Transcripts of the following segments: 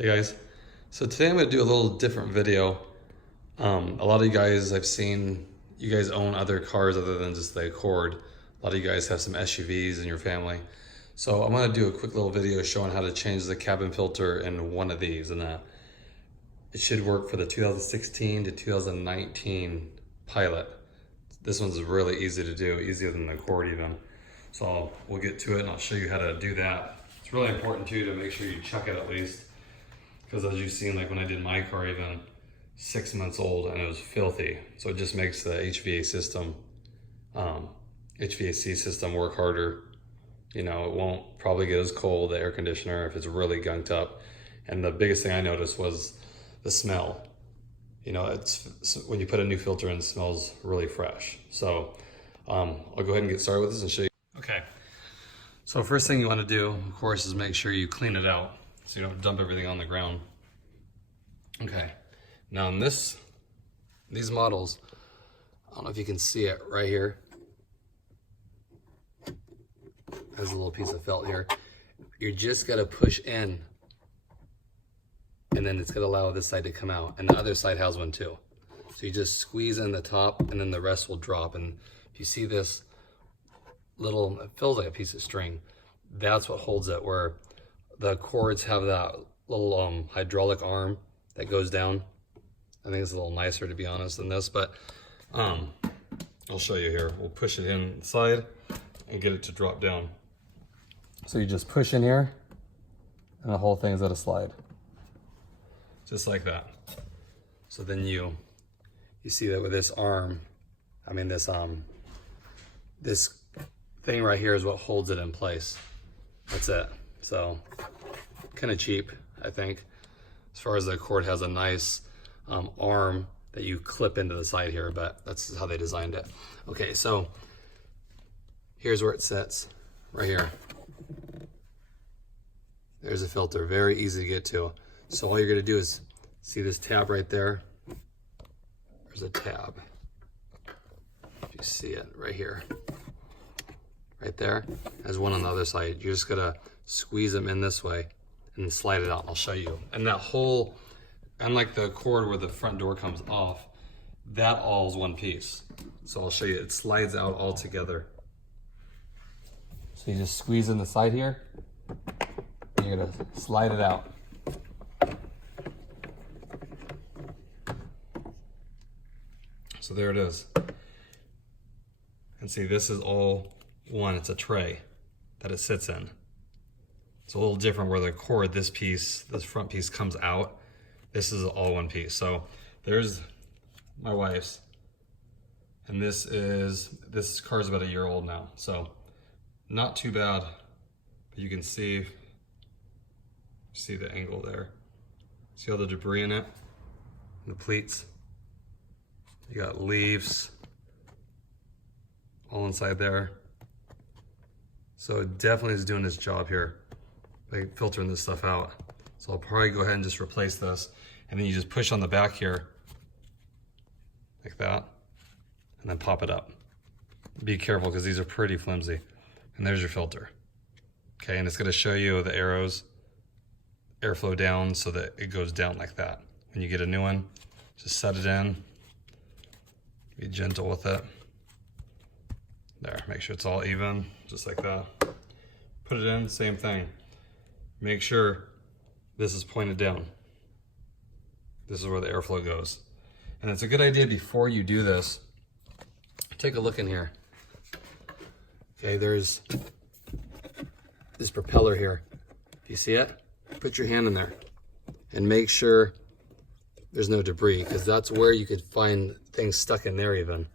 Hey guys, so today I'm going to do a little different video. A lot of you guys, I've seen you guys own other cars other than just the Accord. A lot of you guys have some SUVs in your family. So I'm going to do a quick little video showing how to change the cabin filter in one of these, and it should work for the 2016 to 2019 Pilot. This one's really easy to do, easier than the Accord even. So we'll get to it and I'll show you how to do that. It's really important too to make sure you check it at least. Because as you've seen, like when I did my car, even 6 months old and it was filthy. So it just makes the HVAC system work harder. You know, it won't probably get as cold, the air conditioner, if it's really gunked up. And the biggest thing I noticed was the smell. You know, it's when you put a new filter in, it smells really fresh. So I'll go ahead and get started with this and show you. Okay, so first thing you want to do, of course, is make sure you clean it out so you don't dump everything on the ground. Okay, now in these models, I don't know if you can see it right here. There's a little piece of felt here. You just gotta push in, and then it's gonna allow this side to come out, and the other side has one too. So you just squeeze in the top, and then the rest will drop. And if you see this little, it feels like a piece of string. That's what holds it, where the cords have that little hydraulic arm that goes down. I think it's a little nicer, to be honest, than this, but I'll show you here. We'll push it inside and get it to drop down. So you just push in here and the whole thing is at a slide. Just like that. So then you see that with this arm, I mean this thing right here is what holds it in place. That's it. So kind of cheap, I think. As far as the Accord has a nice arm that you clip into the side here, but that's how they designed it. Okay, so here's where it sits, right here. There's a filter, very easy to get to. So all you're gonna do is, see this tab right there? There's a tab. If you see it right here. Right there. There's one on the other side. You're just gonna squeeze them in this way and slide it out. I'll show you. And that whole, unlike the Accord where the front door comes off, that all is one piece. So I'll show you, it slides out all together. So you just squeeze in the side here, and you're gonna slide it out. So there it is. And see, this is all one, it's a tray that it sits in. It's a little different where the Accord, this front piece comes out. This is all one piece. So there's my wife's, and this car's about a year old now. So not too bad, but you can see the angle there. See all the debris in it, the pleats. You got leaves all inside there. So it definitely is doing its job here, like filtering this stuff out. So I'll probably go ahead and just replace this. And then you just push on the back here, like that, and then pop it up. Be careful because these are pretty flimsy. And there's your filter. Okay, and it's gonna show you the arrows, airflow down so that it goes down like that. When you get a new one, just set it in, be gentle with it. There, make sure it's all even, just like that. Put it in, same thing. Make sure this is pointed down. This is where the airflow goes. And it's a good idea before you do this, take a look in here. Okay, there's this propeller here. Do you see it? Put your hand in there and make sure there's no debris, because that's where you could find things stuck in there even.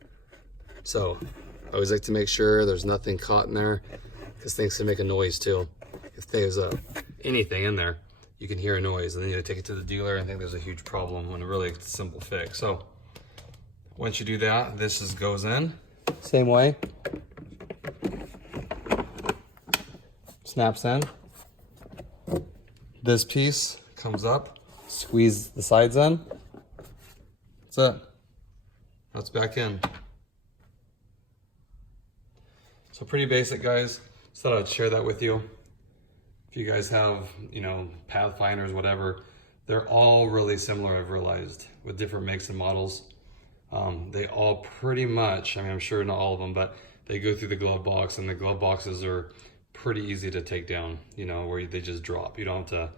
So I always like to make sure there's nothing caught in there, because things can make a noise too. If there's anything in there, you can hear a noise, and then you take it to the dealer and think there's a huge problem when really it's a simple fix. So once you do that, this just goes in, same way. Snaps in. This piece comes up, squeeze the sides in. That's it. That's back in. So pretty basic, guys. Just thought I'd share that with you. If you guys have, you know, Pathfinders, whatever, They're all really similar, I've realized, with different makes and models. They all pretty much, I mean, I'm sure not all of them, but they go through the glove box, and the glove boxes are pretty easy to take down, you know, where they just drop. You don't have to,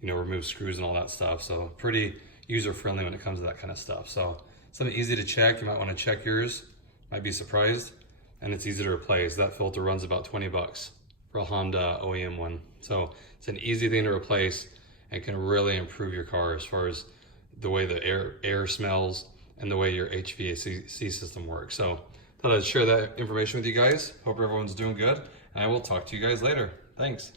you know, remove screws and all that stuff. So pretty user-friendly when it comes to that kind of stuff. So something easy to check. You might want to check yours. Might be surprised. And it's easy to replace. That filter runs about 20 bucks for a Honda OEM one. So it's an easy thing to replace and can really improve your car as far as the way the air smells and the way your HVAC system works. So thought I'd share that information with you guys. Hope everyone's doing good, and I will talk to you guys later. Thanks.